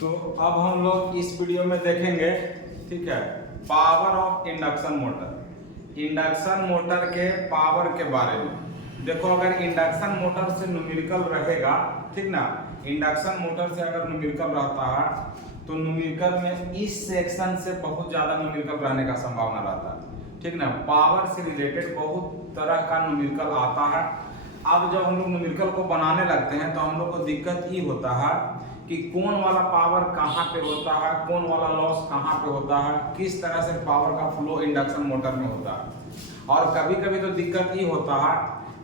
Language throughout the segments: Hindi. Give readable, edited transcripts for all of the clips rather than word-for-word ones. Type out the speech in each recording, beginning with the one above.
तो अब हम लोग इस वीडियो में देखेंगे, ठीक है, power of induction motor. Induction motor के पावर के बारे में देखो। अगर इंडक्शन मोटर से न्यूमेरिकल रहेगा, ठीक ना, इंडक्शन मोटर से अगर न्यूमेरिकल रहता है तो न्यूमेरिकल में इस सेक्शन से बहुत ज़्यादा न्यूमेरिकल रहने का संभावना रहता है, ठीक ना। पावर से रिलेटेड बहुत तरह का न्यूमेरिकल आता है। अब जब हम लोग न्यूमेरिकल को बनाने लगते हैं तो हम लोग को दिक्कत ये होता है कि कौन वाला पावर कहाँ पे होता है, कौन वाला लॉस कहाँ पे होता है, किस तरह से पावर का फ्लो इंडक्शन मोटर में होता है। और कभी कभी तो दिक्कत ये होता है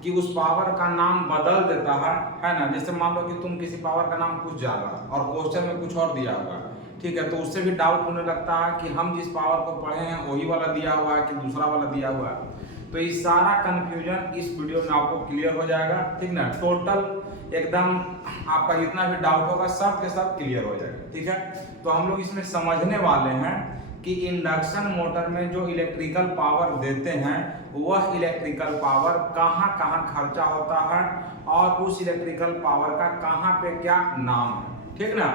कि उस पावर का नाम बदल देता है ना। जैसे मान लो कि तुम किसी पावर का नाम कुछ जाना और क्वेश्चन में कुछ और दिया हुआ, ठीक है, तो उससे भी डाउट होने लगता है कि हम जिस पावर को पढ़े हैं वही वाला दिया हुआ है कि दूसरा वाला दिया हुआ है। तो ये सारा कंफ्यूजन इस वीडियो में आपको क्लियर हो जाएगा, ठीक ना। टोटल एकदम आपका जितना भी डाउट होगा सब के सब क्लियर हो जाएगा, ठीक है। तो हम लोग इसमें समझने वाले हैं कि इंडक्शन मोटर में जो इलेक्ट्रिकल पावर देते हैं वह इलेक्ट्रिकल पावर कहाँ कहाँ खर्चा होता है और उस इलेक्ट्रिकल पावर का कहाँ पे क्या नाम है, ठीक ना।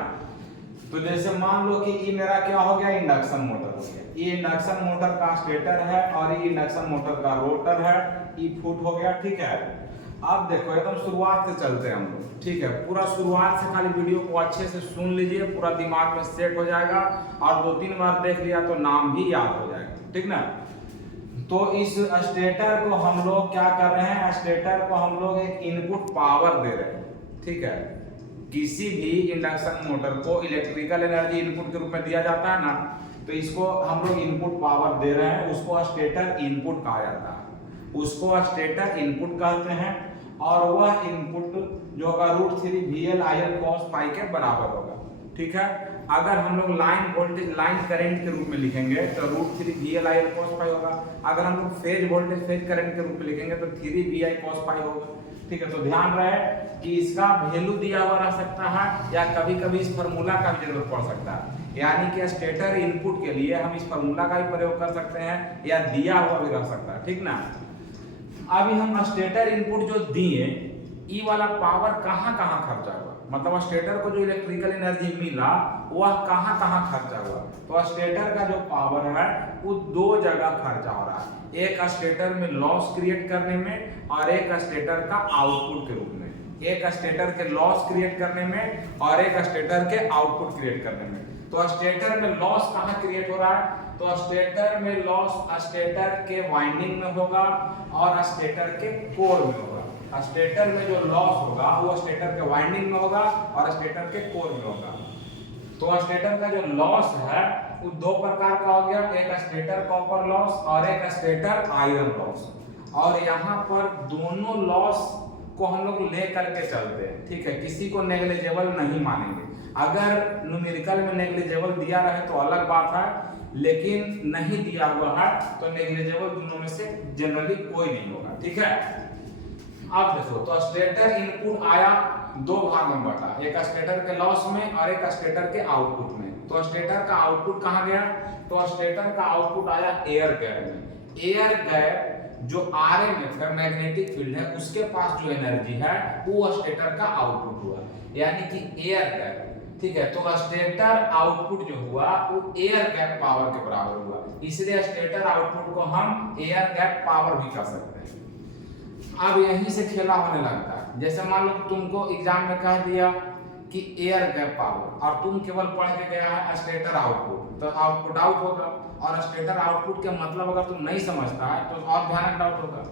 तो जैसे मान लो कि ये मेरा क्या हो गया, इंडक्शन मोटर हो गया। ये इंडक्शन मोटर का स्टेटर है और ये इंडक्शन मोटर का रोटर है। ये फुट हो गया, ठीक है। अब देखो एकदम शुरुआत से चलते हैं हम लोग, ठीक है। पूरा शुरुआत से खाली वीडियो को अच्छे से सुन लीजिए, पूरा दिमाग में सेट हो जाएगा और 2-3 बार देख लिया तो नाम भी याद हो जाएगा, ठीक ना। तो इस स्टेटर को हम लोग क्या कर रहे हैं, स्टेटर को हम लोग एक इनपुट पावर दे रहे हैं, ठीक है। किसी भी इंडक्शन मोटर को इलेक्ट्रिकल एनर्जी इनपुट के रूप में दिया जाता है ना, तो इसको हम लोग इनपुट पावर दे रहे हैं, उसको स्टेटर इनपुट कहा जाता है, उसको स्टेटर इनपुट कहते हैं। और वह इनपुट जो होगा √3 VL cos पाई के बराबर होगा, ठीक है। अगर हम लोग लाइन वोल्टेज लाइन करंट के रूप में लिखेंगे तो √3 VL cos पाई होगा। अगर हम लोग फेज वोल्टेज फेज करंट के रूप में लिखेंगे तो 3 VI cos पाई होगा, ठीक है। तो ध्यान रहे कि इसका वैल्यू दिया हुआ रह सकता है या कभी कभी इस फार्मूला का भी जरूरत पड़ सकता है। यानी कि स्टेटर इनपुट के लिए हम इस फार्मूला का भी प्रयोग कर सकते हैं या दिया हुआ भी रह सकता है, ठीक ना। अभी हम स्टेटर इनपुट जो दिए, ई वाला पावर कहाँ कहाँ खर्चा हुआ, मतलब स्टेटर को जो इलेक्ट्रिकल एनर्जी मिला वह कहाँ कहाँ खर्चा हुआ। तो स्टेटर का जो पावर है वो 2 जगह खर्चा हो रहा है, एक स्टेटर में लॉस क्रिएट करने में और एक स्टेटर का आउटपुट के रूप में। एक स्टेटर के लॉस क्रिएट करने में और एक स्टेटर के आउटपुट क्रिएट करने में। तो स्टेटर में लॉस कहाँ क्रिएट हो रहा है, तो स्टेटर में लॉस स्टेटर के वाइंडिंग में होगा और स्टेटर के कोर में होगा। स्टेटर में जो लॉस होगा वो स्टेटर के वाइंडिंग में होगा और स्टेटर के कोर में होगा। तो स्टेटर का जो लॉस है वो 2 प्रकार का हो गया, एक स्टेटर कॉपर लॉस और एक स्टेटर आयरन लॉस। और यहाँ पर दोनों लॉस को हम लोग ले करके चलते हैं, ठीक है। किसी को नेग्लिजिबल नहीं मानेंगे। अगर न्यूमेरिकल में नेग्लिजिबल दिया रहे तो अलग बात है, लेकिन नहीं दिया हुआ है तो नेग्लिजिबल दोनों में से जनरली कोई नहीं होगा, ठीक है। अब देखो, तो स्टेटर इनपुट आया 2 भाग में बटा, एक स्टेटर के लॉस में और एक स्टेटर के आउटपुट में। तो स्टेटर का आउटपुट कहाँ गया, तो स्टेटर का आउटपुट आया एयर गैप में। एयर गैप जो RMF है, मैग्नेटिक फील्ड है, उसके पास जो एनर्जी है वो स्टेटर का आउटपुट हुआ, यानी कि एयर गैप, ठीक है। तो स्टेटर आउटपुट जो हुआ वो एयर गैप पावर के बराबर हुआ, इसलिए स्टेटर आउटपुट को हम एयर गैप पावर भी कह सकते हैं। अब यहीं से खेला होने लगता है। जैसे मान लो तुमको एग्जाम में कह दिया कि एयर गैप पावर और तुम केवल पढ़ के गया है स्टेटर आउटपुट, तो आउटपुट आउट होगा। और स्टेटर आउटपुट के मतलब अगर तुम नहीं समझता है तो और भयानक डाउट होगा।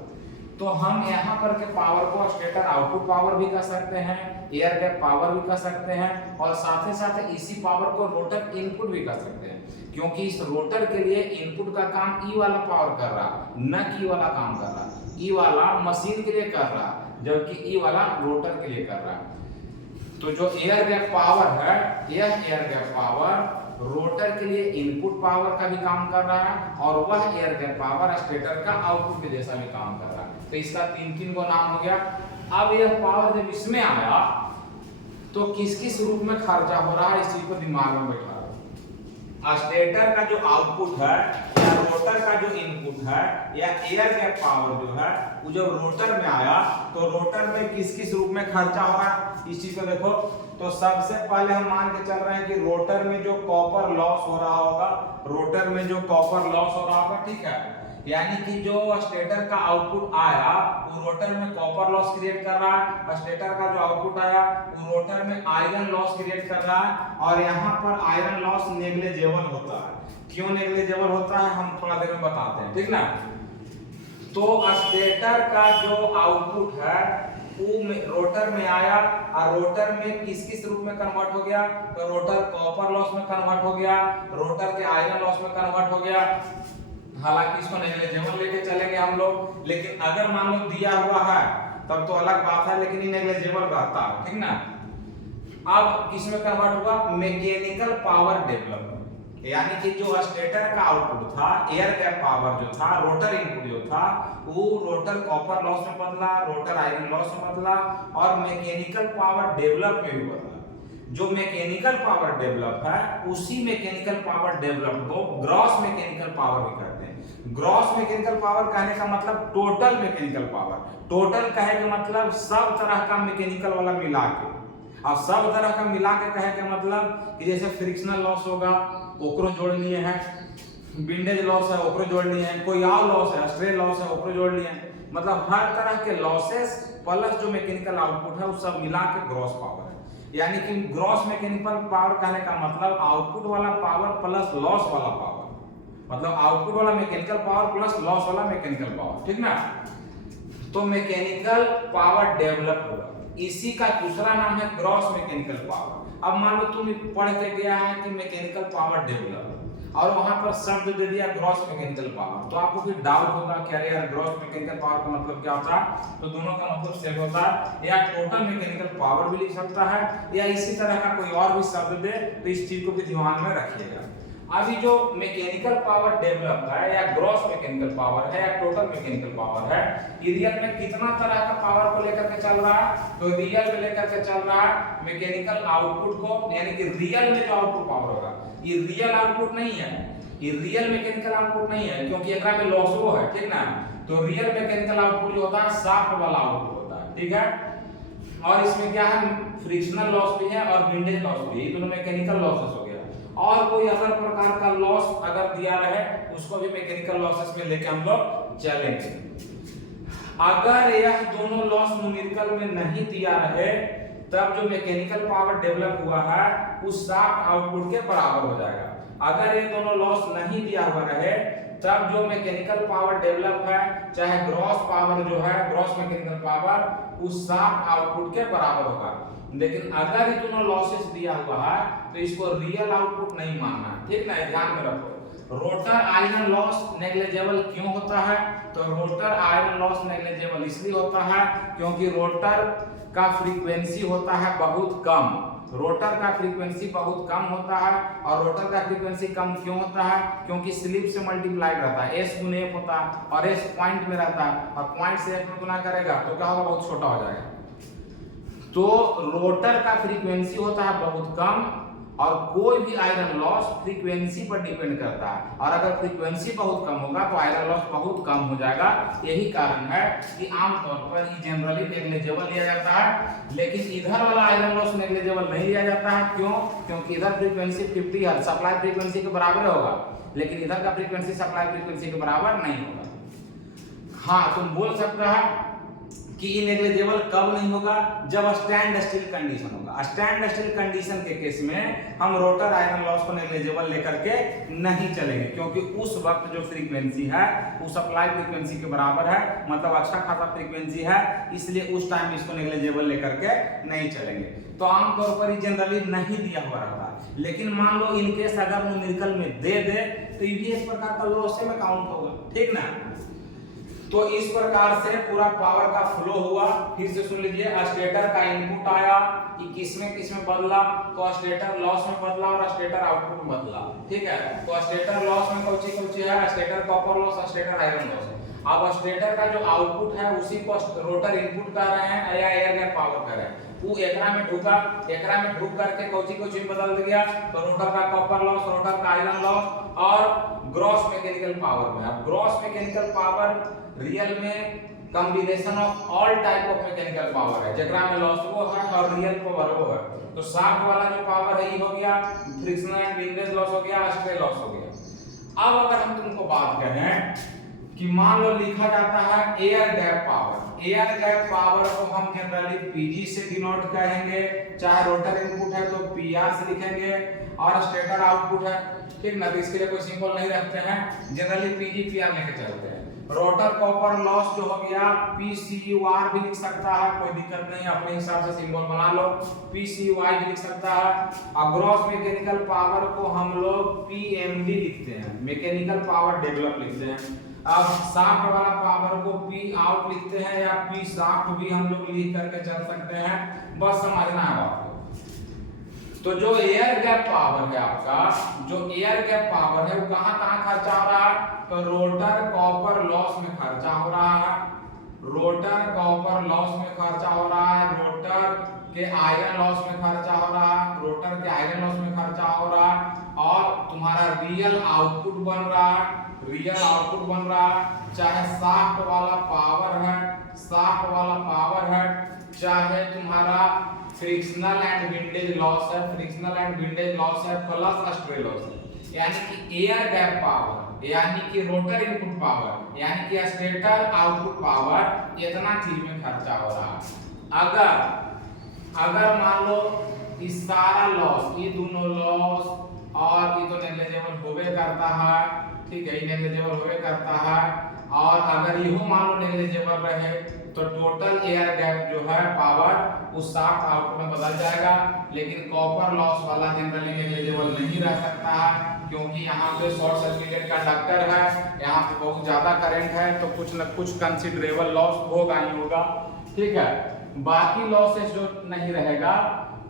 तो हम यहाँ पर के पावर को स्टेटर आउटपुट पावर भी कह सकते हैं, एयर गैप पावर भी कह सकते हैं, और साथ ही साथ इसी पावर को रोटर इनपुट भी कह सकते हैं, क्योंकि इस रोटर के लिए इनपुट का काम ई वाला पावर कर रहा, न कि वाला काम कर रहा। ई वाला मशीन के लिए कर रहा जबकि ई वाला रोटर के लिए कर रहा। तो जो एयर गैप पावर है, यह एयर गैप पावर रोटर के लिए इनपुट पावर का भी काम कर रहा है और वह एयर गैप पावर स्टेटर का आउटपुट के जैसा भी काम कर रहा है। तो इसका 3 को नाम हो गया। अब यह पावर जब इसमें आया तो किस किस रूप में खर्चा हो रहा है इसी को दिमाग में बैठा रहा। स्टेटर का जो आउटपुट है या रोटर का जो इनपुट है या एयर गैप पावर जो है वो जब रोटर में आया तो रोटर में किस किस रूप में खर्चा हो रहा है इस चीज को देखो। तो सबसे पहले हम मान के चल रहे हैं कि रोटर में जो कॉपर लॉस हो रहा होगा, रोटर में जो कॉपर लॉस हो रहा होगा, ठीक है, यानी कि जो स्टेटर का आउटपुट आया वो रोटर में कॉपर लॉस क्रिएट कर रहा है, स्टेटर का जो आउटपुट आया वो रोटर में आयरन लॉस क्रिएट कर रहा है, और यहाँ पर आयरन लॉस नेग्लिजिबल होता है। क्यों नेग्लिजिबल होता है हम थोड़ा देर में बताते हैं, ठीक ना। तो स्टेटर का जो आउटपुट है वो रोटर में आया और रोटर में किस किस रूप में कन्वर्ट हो गया, तो रोटर कॉपर लॉस में कन्वर्ट हो गया, रोटर के आयरन लॉस में कन्वर्ट हो गया। हालांकि इसको नेग्लिजिबल लेके चलेंगे हम लोग, लेकिन अगर मान लो दिया हुआ है तब तो अलग बात है, लेकिन ये नेग्लिजिबल रहता है, ठीक ना। अब किसमें कन्वर्ट हुआ, मैकेनिकल पावर डेवलप, यानी कि जो स्टेटर का आउटपुट था एयर गैप पावर जो था, रोटर इनपुट जो था वो रोटर कॉपर लॉस में बदला, रोटर आयरन लॉस में बदला और मैकेनिकल पावर डेवलप में भी बदला। जो मैकेनिकल पावर डेवलप है उसी मैकेनिकल पावर डेवलप को ग्रॉस मैकेनिकल पावर भी कहते हैं। ग्रॉस मैकेनिकल पावर कहने का मतलब टोटल मैकेनिकल पावर, टोटल कहे का मतलब सब तरह का मैकेनिकल वाला मिला के, अब सब तरह का मिला के कहे के मतलब कि जैसे फ्रिक्शनल लॉस होगा ओकरो जोड़ लिए हैं, विंडेज लॉस है ओकरो जोड़ लिए हैं, कोई और लॉस है स्ट्रे लॉस है ओकरो जोड़ लिए हैं, मतलब हर तरह के लॉसेस प्लस जो मैकेनिकल आउटपुट है वो सब मिला के ग्रॉस पावर है। यानी कि ग्रॉस मैकेनिकल पावर कहने का मतलब आउटपुट वाला पावर प्लस लॉस वाला पावर, मतलब आउटपुट वाला मैकेनिकल पावर प्लस लॉस वाला मैकेनिकल पावर, ठीक ना। तो मैकेनिकल पावर डेवलप हुआ, इसी का दूसरा नाम है ग्रॉस मैकेनिकल पावर। अब मान लो तुम पढ़ के गया है कि मैकेनिकल पावर डेवलप और वहां पर शब्द दे दिया ग्रॉस मैकेनिकल पावर, तो आपको फिर डाउट होगा कि अरे यार ग्रॉस मैकेनिकल पावर का मतलब क्या होता है, तो दोनों का मतलब सेम होता है, या टोटल मैकेनिकल पावर भी लिख सकता है या इसी तरह का कोई और भी शब्द दे, तो इस चीज को भी ध्यान में रखिएगा। अभी जो मैकेनिकल पावर डेवलप है या ग्रॉस मैकेनिकल पावर है या टोटल मैकेनिकल पावर है, ये रियल में कितना तरह का पावर को लेकर के चल रहा है, तो रियल में लेकर के चल रहा है मैकेनिकल आउटपुट को, यानी कि रियल में जो आउटपुट पावर होगा ये रियल आउटपुट नहीं है, ये रियल मैकेनिकल आउटपुट नहीं है क्योंकि एकरा में लॉस वो है, ठीक ना। तो रियल मैकेनिकल आउटपुट जो होता है शाफ्ट वाला आउटपुट होता है, ठीक है। और इसमें क्या है, फ्रिक्शनल लॉस भी है और विंडेज लॉस भी है, ये दोनों मैकेनिकल लॉसेस हो गया। और कोई अदर प्रकार का लॉस अगर दिया रहे उसको भी मैकेनिकल लॉसेस में लेके हम लोग चलेंगे। अगर यह दोनों लॉस न्यूमेरिकल में नहीं दिया रहे तब जो मैकेनिकल पावर डेवलप हुआ है उस शाफ्ट आउटपुट के बराबर हो जाएगा। अगर ये दोनों लॉस नहीं दिया हुआ रहे तब जो मैकेनिकल पावर डेवलप है चाहे ग्रॉस पावर जो है ग्रॉस मैकेनिकल पावर उस शाफ्ट आउटपुट के बराबर होगा। लेकिन अगर ये दोनों लॉसेस दिया हुआ है तो इसको रियल आउटपुट नहीं मानना, ठीक ना, ध्यान में रखो। रोटर आयरन लॉस नेग्लिजिबल क्यों होता है, तो रोटर आयरन लॉस नेग्लिजिबल इसलिए होता है क्योंकि रोटर का फ्रीक्वेंसी होता है बहुत कम, रोटर का फ्रीक्वेंसी बहुत कम होता है। और रोटर का फ्रीक्वेंसी कम क्यों होता है, क्योंकि स्लिप से मल्टीप्लाइड रहता है, s गुने f होता है और s पॉइंट में रहता है और पॉइंट से f में गुना करेगा तो क्या होगा, बहुत छोटा हो जाएगा। तो रोटर का फ्रीक्वेंसी होता है बहुत कम और कोई भी आयरन लॉस फ्रीक्वेंसी पर डिपेंड करता है, और अगर फ्रीक्वेंसी बहुत कम होगा तो आयरन लॉस बहुत कम हो जाएगा। यही कारण है कि आमतौर पर ये जनरली नेग्लिजिबल लिया जाता है, लेकिन इधर वाला आयरन लॉस नेग्लिजिबल नहीं लिया जाता है। क्यों, क्योंकि इधर फ्रीक्वेंसी 50 हर्ट्ज सप्लाई फ्रीक्वेंसी के बराबर होगा, लेकिन इधर का फ्रीक्वेंसी सप्लाई फ्रीक्वेंसी के बराबर नहीं होगा। हाँ, तुम बोल सकता है कि नेग्लिजिबल कब नहीं होगा, जब स्टैंड स्टिल कंडीशन होगा। स्टैंड स्टिल कंडीशन के केस में हम रोटर आयरन लॉस को नेग्लिजिबल लेकर के नहीं चलेंगे, क्योंकि उस वक्त जो फ्रीक्वेंसी है वो सप्लाई फ्रीक्वेंसी के बराबर है, मतलब अच्छा खासा फ्रीक्वेंसी है, इसलिए उस टाइम इसको नेग्लिजिबल लेकर के नहीं चलेंगे। तो आमतौर पर ये जनरली नहीं दिया हुआ रहता है, लेकिन मान लो इनकेस अगर न्यूमेरिकल में दे दे तो ये भी इस प्रकार का लॉस में काउंट होगा, ठीक ना। तो इस प्रकार से पूरा पावर का फ्लो हुआ। फिर से सुन लीजिए, स्टेटर का इनपुट आया कि किसमें बदला, तो स्टेटर लॉस में बदला और स्टेटर आउटपुट में बदला, ठीक है। तो स्टेटर लॉस में कौन-सी है, stator copper loss, stator iron loss. अब स्टेटर का जो आउटपुट है उसी को रोटर इनपुट कर रहे हैं या एयर गैप पावर कर रहे हैं, वो एकरा में ढुका, एकरा में ढुक करके कोची कोची में बदल गया, तो रोटर का कॉपर लॉस, रोटर का आयरन लॉस और ग्रॉस मैकेनिकल पावर में। अब ग्रॉस मैकेनिकल पावर रियल में combination of all type of mechanical power है, जेकरा में लॉस वो है और रियल पावर वो है। तो शाफ्ट वाला जो पावर है ये हो गया फ्रिक्शनल एंड विंडेज लॉस हो गया, स्ट्रे लॉस हो गया। अब अगर हम तुमको बात करें कि मान लो लिखा जाता है air gap power, air gap power को हम जनरली पीजी से डिनोट करेंगे, चाहे रोटर इनपुट है तो पीआर से लिखेंगे और स्टेटर आउटपुट है, ठीक ना, तो इसके लिए कोई सिंबल नहीं रखते हैं, जनरली पीजी पीआर लेके चलते हैं। रोटर कॉपर लॉस जो हो गया पीसीयूआर भी लिख सकता है, कोई दिक्कत नहीं, अपने हिसाब से सिंबल बना लो, पीसीयूआई भी लिख सकता है। और ग्रॉस मैकेनिकल पावर को हम लोग पीएमडी लिखते हैं, मैकेनिकल पावर डेवलप लिखते हैं। अब शाफ्ट वाला पावर को पी आउट लिखते हैं या पी शाफ्ट भी हम लोग लिख करके चल सकते हैं, बस समझना है आपको। तो जो एयर गैप पावर है आपका, जो एयर गैप पावर है वो कहां कहां खर्चा हो रहा है, तो रोटर कॉपर लॉस में खर्चा हो रहा है, रोटर कॉपर लॉस में खर्चा हो रहा है, रोटर के आयरन लॉस में खर्चा हो रहा है, रोटर के आयरन लॉस में खर्चा हो रहा है, और तुम्हारा रियल आउटपुट बन रहा है, रियल आउटपुट बन रहा है, चाहे शाफ्ट वाला पावर है, शाफ्ट वाला पावर है, चाहे तुम्हारा फ्रिक्शनल एंड विंडेज लॉस है, फ्रिक्शनल एंड विंडेज लॉस है प्लस स्ट्रे लॉस है। यानी कि एयर गैप पावर, यानी कि रोटर इनपुट पावर, यानी कि स्टेटर आउटपुट पावर, इतना चीज में खर्चा हो रहा है। अगर मान लो इस सारा लॉस, ये दोनों लॉस और ये तो नेग्लिजिबल होवे करता है, ठीक है, ये नेग्लिजिबल होवे करता है, और अगर यहो मान लो नेग्लिजिबल रहे तो टोटल एयर गैप जो है पावर उस शाफ्ट आउटपुट में बदल जाएगा। लेकिन कॉपर लॉस वाला जनरली नेग्लिजिबल नहीं रह सकता है, क्योंकि यहाँ पे शॉर्ट सर्किटेड कंडक्टर है, यहाँ पे बहुत ज्यादा करंट है, तो कुछ न कुछ कंसिडरेबल लॉस होगा ही होगा, ठीक है। बाकी लॉसेस जो नहीं रहेगा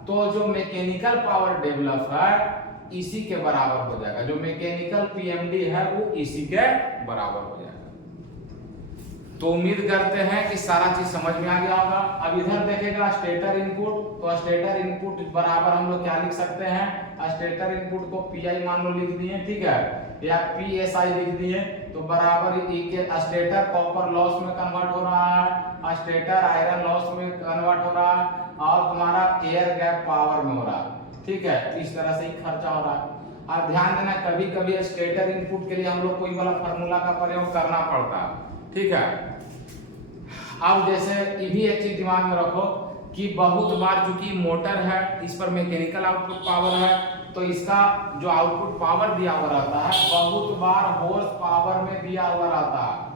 तो जो मैकेनिकल पावर डेवलप है इसी के बराबर हो जाएगा, जो मैकेनिकल पीएमडी है वो इसी के बराबर हो जाएगा। तो उम्मीद करते हैं कि सारा चीज समझ में आ गया होगा। अब इधर देखेगा स्टेटर इनपुट, तो स्टेटर इनपुट बराबर हम लोग क्या लिख सकते हैं, स्टेटर इनपुट को पीआई मान लो लिख दिए, ठीक है, या पीएसआई लिख दिए, तो बराबर ई के स्टेटर कॉपर लॉस में कन्वर्ट हो रहा है, स्टेटर आयरन लॉस में कन्वर्ट हो रहा है, और तुम्हारा एयर गैप पावर में हो रहा है, ठीक है। इस तरह से ही खर्चा हो रहा है। और ध्यान देना कभी कभी स्टेटर इनपुट के लिए हम लोग कोई वाला फार्मूला का प्रयोग करना पड़ता है, ठीक है। अब जैसे ये भी एक चीज दिमाग में रखो कि बहुत बार चूंकि मोटर है इस पर मैकेनिकल आउटपुट पावर है, तो इसका जो आउटपुट पावर दिया हुआ रहता है बहुत बार हॉर्स पावर में दिया हुआ रहता है।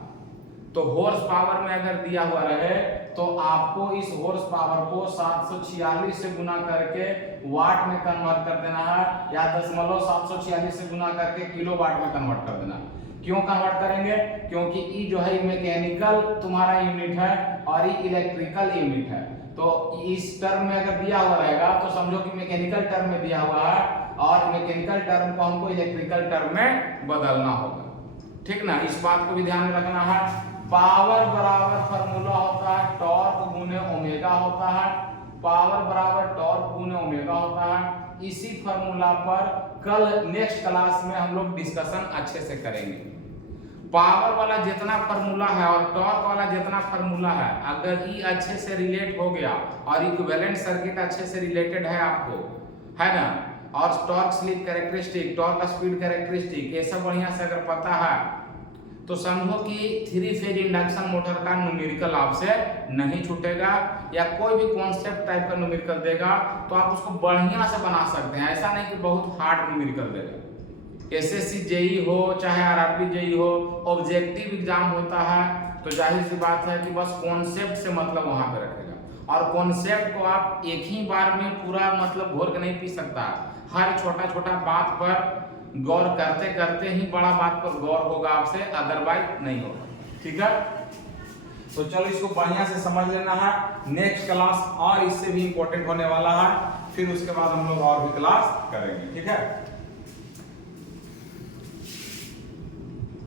तो हॉर्स पावर में अगर दिया हुआ रहे तो आपको इस हॉर्स पावर को 746 से गुना करके वाट में कन्वर्ट कर देना है, या 0.746 से गुना करके किलोवाट में कन्वर्ट कर देना। क्यों कन्वर्ट करेंगे, क्योंकि ई जो है मैकेनिकल तुम्हारा यूनिट है और ये इलेक्ट्रिकल यूनिट है। तो इस टर्म में अगर दिया हुआ रहेगा तो समझो कि मैकेनिकल टर्म में दिया हुआ है और मैकेनिकल टर्म को हमको इलेक्ट्रिकल टर्म में बदलना होगा, ठीक ना। इस बात को भी ध्यान में रखना है। पावर बराबर फार्मूला होता है टॉर्क गुने ओमेगा होता है, पावर बराबर टॉर्क गुने ओमेगा होता है। इसी फार्मूला पर कल नेक्स्ट क्लास में हम लोग डिस्कशन अच्छे से करेंगे। पावर वाला जितना फार्मूला है और टॉर्क वाला जितना फार्मूला है, अगर ये अच्छे से रिलेट हो गया और इक्विवेलेंट सर्किट अच्छे से रिलेटेड है आपको, है ना, और torque slip characteristic, torque speed characteristic, ये सब बढ़िया से अगर पता है तो समझो कि 3 फेज इंडक्शन मोटर का न्यूमेरिकल आपसे नहीं छूटेगा, या कोई भी कॉन्सेप्ट टाइप का न्यूमेरिकल देगा तो आप उसको बढ़िया से बना सकते हैं। ऐसा नहीं कि बहुत हार्ड न्यूमेरिकल देगा। एसएससी जेई हो चाहे आरआरबी जेई हो, ऑब्जेक्टिव एग्जाम होता है तो जाहिर सी बात है कि बस कॉन्सेप्ट से मतलब वहां पे रखेगा, और कॉन्सेप्ट को आप एक ही बार में पूरा मतलब घोर के नहीं पी सकता। हर छोटा छोटा बात पर गौर करते करते ही बड़ा बात पर गौर होगा आपसे, अदरवाइज नहीं होगा, ठीक है। तो चलो इसको बढ़िया से समझ लेना है। नेक्स्ट क्लास और इससे भी इंपॉर्टेंट होने वाला है, फिर उसके बाद हम लोग और भी क्लास करेंगे, ठीक है।